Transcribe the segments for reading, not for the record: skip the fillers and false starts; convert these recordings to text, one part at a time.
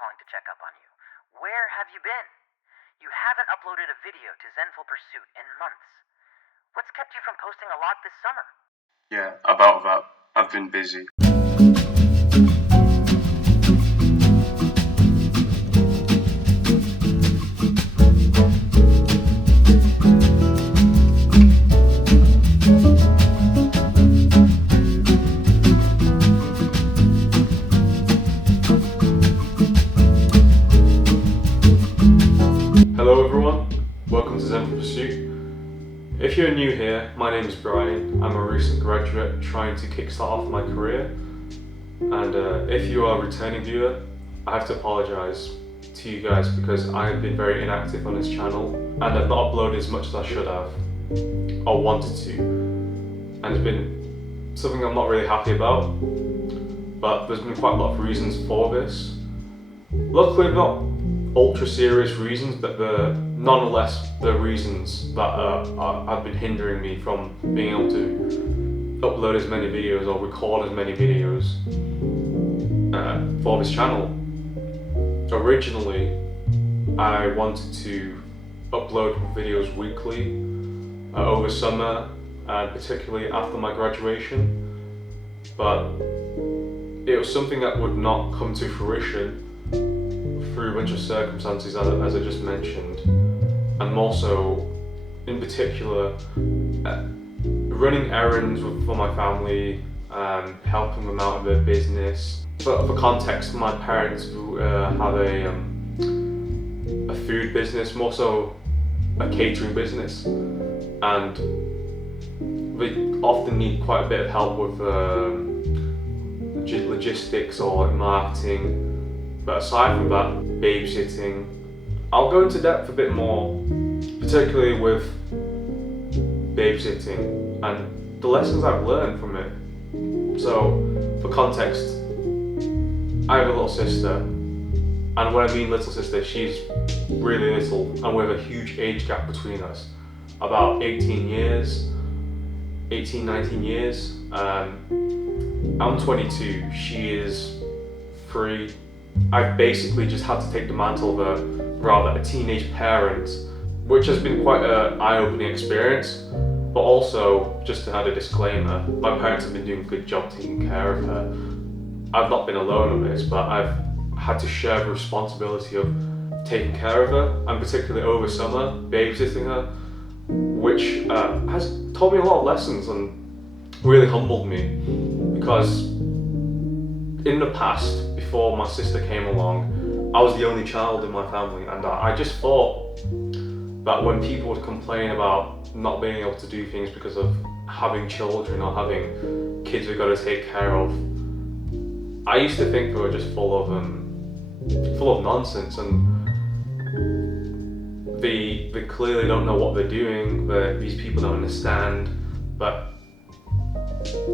calling to check up on you. Where have you been? You haven't uploaded a video to Zenful Pursuit in months. What's kept you from posting a lot this summer? Yeah, about that. I've been busy. Hello everyone, welcome to Zenful Pursuit. If you're new here, my name is Brian. I'm a recent graduate trying to kickstart off my career. And if you are a returning viewer, I have to apologise to you guys because I have been very inactive on this channel and I've not uploaded as much as I should have or wanted to. And it's been something I'm not really happy about, but there's been quite a lot of reasons for this. Luckily not ultra serious reasons, but nonetheless the reasons that have been hindering me from being able to upload as many videos or record as many videos for this channel. Originally, I wanted to upload videos weekly over summer and particularly after my graduation, but it was something that would not come to fruition through a bunch of circumstances as I just mentioned, and more so in particular running errands for my family and helping them out in their business. But for context, my parents have a food business, more so a catering business, and they often need quite a bit of help with logistics or marketing. But aside from that, babysitting, I'll go into depth a bit more, particularly with babysitting and the lessons I've learned from it. So, for context, I have a little sister, and when I mean little sister, she's really little, and we have a huge age gap between us, about 19 years. I'm 22, she is 3. I've basically just had to take the mantle of a teenage parent, which has been quite an eye-opening experience. But also, just to add a disclaimer, my parents have been doing a good job taking care of her. I've not been alone on this, but I've had to share the responsibility of taking care of her, and particularly over summer, babysitting her, which has taught me a lot of lessons and really humbled me, because in the past, before my sister came along, I was the only child in my family, and I just thought that when people would complain about not being able to do things because of having children or having kids we've got to take care of, I used to think they were just full of nonsense, and they clearly don't know what they're doing. These people don't understand, but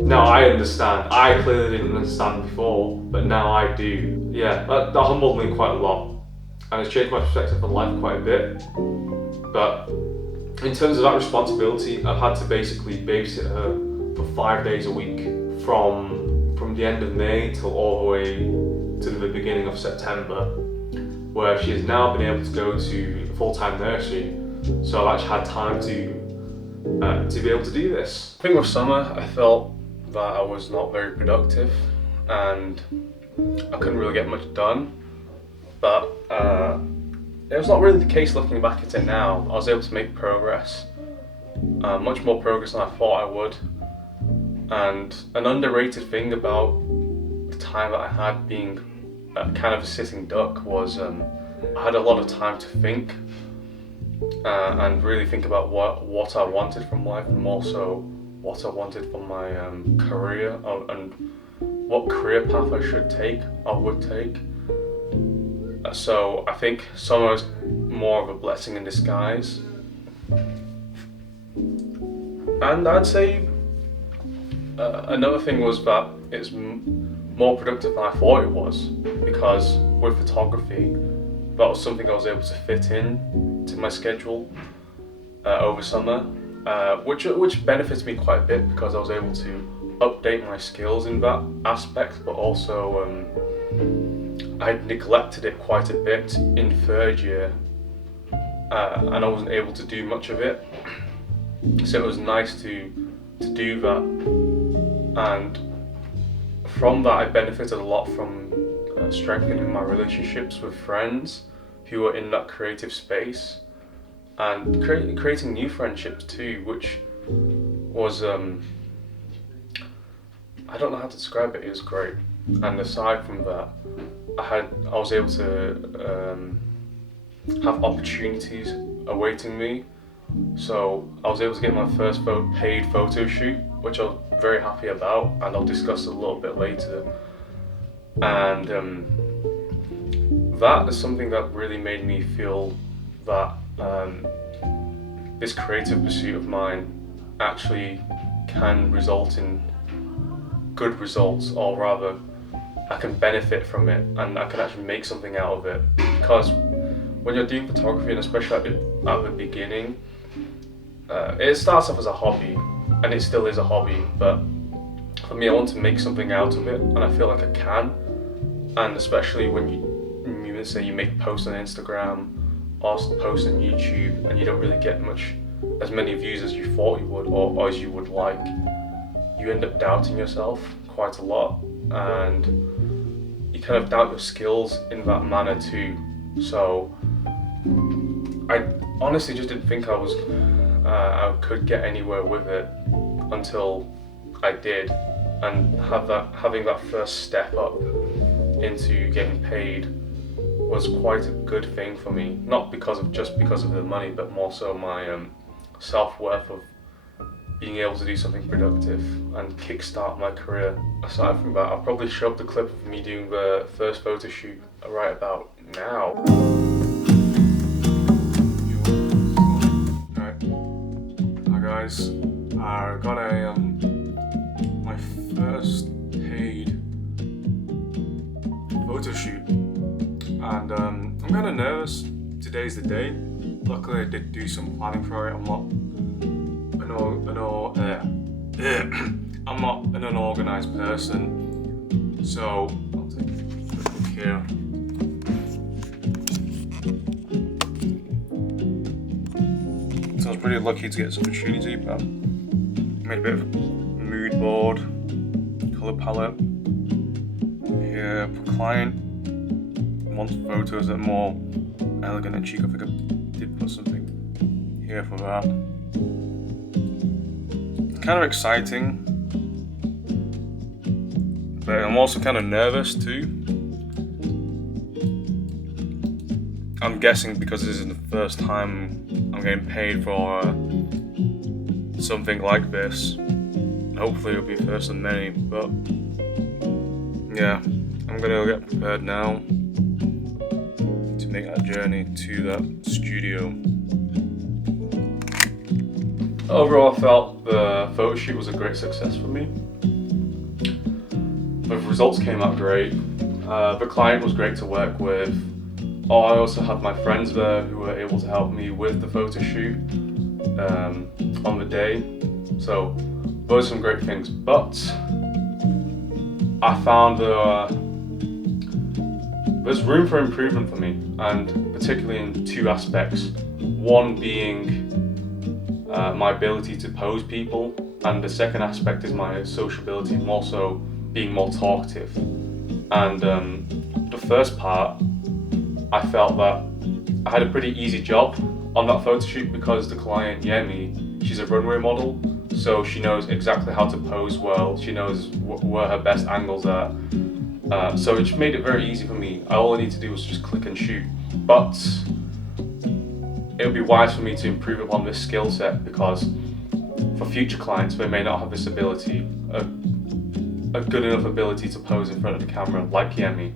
now I understand. I clearly didn't understand before, but now I do. Yeah, that humbled me quite a lot, and it's changed my perspective on life quite a bit. But in terms of that responsibility, I've had to basically babysit her for 5 days a week from the end of May till all the way to the beginning of September, where she has now been able to go to full-time nursery. So I've actually had time to be able to do this. I think with summer, I felt that I was not very productive and I couldn't really get much done, but it was not really the case looking back at it now. I was able to make progress, much more progress than I thought I would. And an underrated thing about the time that I had being kind of a sitting duck was I had a lot of time to think and really think about what I wanted from life, and more so what I wanted from my career and what career path I should take or would take. So I think summer is more of a blessing in disguise. And I'd say another thing was that it's more productive than I thought it was, because with photography, that was something I was able to fit in to my schedule over summer, which benefits me quite a bit because I was able to update my skills in that aspect, but also I'd neglected it quite a bit in third year, and I wasn't able to do much of it. So it was nice to do that, and from that I benefited a lot from strengthening my relationships with friends who were in that creative space, and creating new friendships too, which was I don't know how to describe it. It was great. And aside from that, I was able to have opportunities awaiting me. So I was able to get my first paid photo shoot, which I was very happy about, and I'll discuss a little bit later. And that is something that really made me feel that this creative pursuit of mine actually can result in good results, or rather I can benefit from it and I can actually make something out of it. Because when you're doing photography, and especially at the beginning, it starts off as a hobby, and it still is a hobby, but for me I want to make something out of it, and I feel like I can. And especially when you say you make posts on Instagram or posts on YouTube and you don't really get as many views as you thought you would, or as you would like, you end up doubting yourself quite a lot, and you kind of doubt your skills in that manner too. So I honestly just didn't think I could get anywhere with it until I did, and having that first step up into getting paid was quite a good thing for me. Not because of the money, but more so my self-worth of being able to do something productive and kickstart my career. Aside from that, I'll probably show up the clip of me doing the first photo shoot right about now. Alright, hi guys. I got my first paid photo shoot, and I'm kind of nervous. Today's the day. Luckily I did do some planning for it. I'm not an unorganized person, so I'll take a look here. So I was pretty lucky to get this opportunity, but made a bit of a mood board, color palette here for client. Wants photos that are more elegant and chic. I think I did put something here for that. Kind of exciting, but I'm also kind of nervous too. I'm guessing because this is the first time I'm getting paid for something like this. Hopefully it'll be first of many, but yeah, I'm gonna get prepared now to make that journey to that studio. Overall, I felt the photo shoot was a great success for me. The results came out great. The client was great to work with. I also had my friends there who were able to help me with the photo shoot on the day. So those are some great things. But I found there's room for improvement for me, and particularly in two aspects. One being my ability to pose people, and the second aspect is my sociability, and also being more talkative. And the first part, I felt that I had a pretty easy job on that photo shoot because the client, Yemi, she's a runway model, so she knows exactly how to pose well, she knows where her best angles are. So it made it very easy for me. All I need to do was just click and shoot. But it would be wise for me to improve upon this skill set, because for future clients they may not have this ability, a good enough ability to pose in front of the camera like Yemi.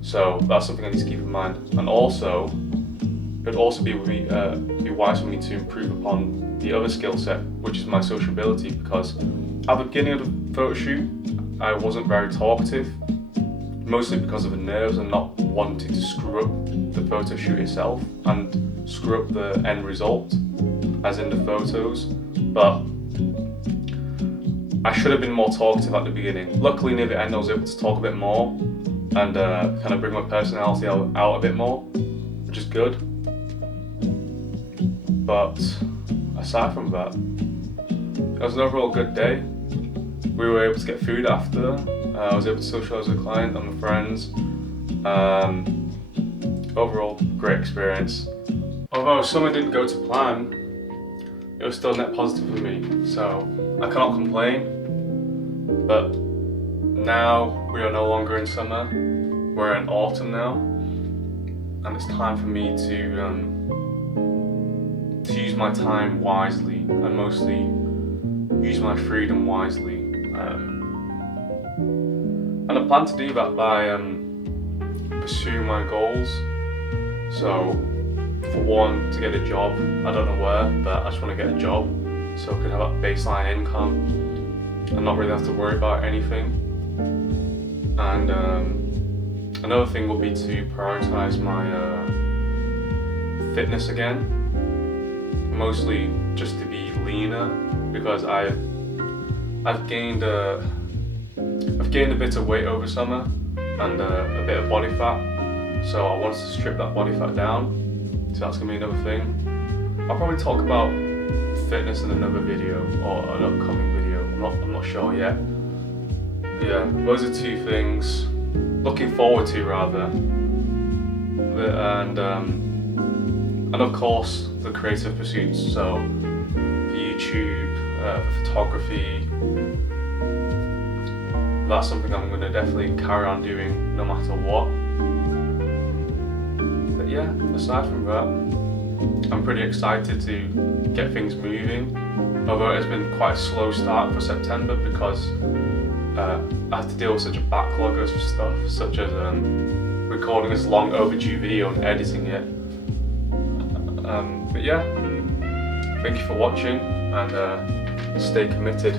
So that's something I need to keep in mind. And also, it would also be wise for me to improve upon the other skill set, which is my sociability, because at the beginning of the photo shoot I wasn't very talkative, mostly because of the nerves and not wanting to screw up the photo shoot itself and screw up the end result, as in the photos. But I should have been more talkative at the beginning. Luckily near the end I was able to talk a bit more, and kind of bring my personality out a bit more, which is good. But aside from that, it was an overall good day. We were able to get food after. I was able to socialise with the client and my friends. Overall, great experience. Although summer didn't go to plan, it was still net positive for me, so I cannot complain. But now we are no longer in summer, we're in autumn now, and it's time for me to use my time wisely and mostly use my freedom wisely. And I plan to do that by pursuing my goals. So, for one, to get a job. I don't know where, but I just want to get a job so I can have that baseline income and not really have to worry about anything. And another thing will be to prioritize my fitness again, mostly just to be leaner, because I've gained a bit of weight over summer and a bit of body fat, so I wanted to strip that body fat down. So that's gonna be another thing. I'll probably talk about fitness in another video or an upcoming video. I'm not sure yet. But yeah, those are two things looking forward to rather, and of course the creative pursuits. So the YouTube, photography. That's something I'm gonna definitely carry on doing no matter what. But yeah, aside from that, I'm pretty excited to get things moving. Although it's been quite a slow start for September because I have to deal with such a backlog of stuff, such as recording this long overdue video and editing it. But yeah, thank you for watching and stay committed.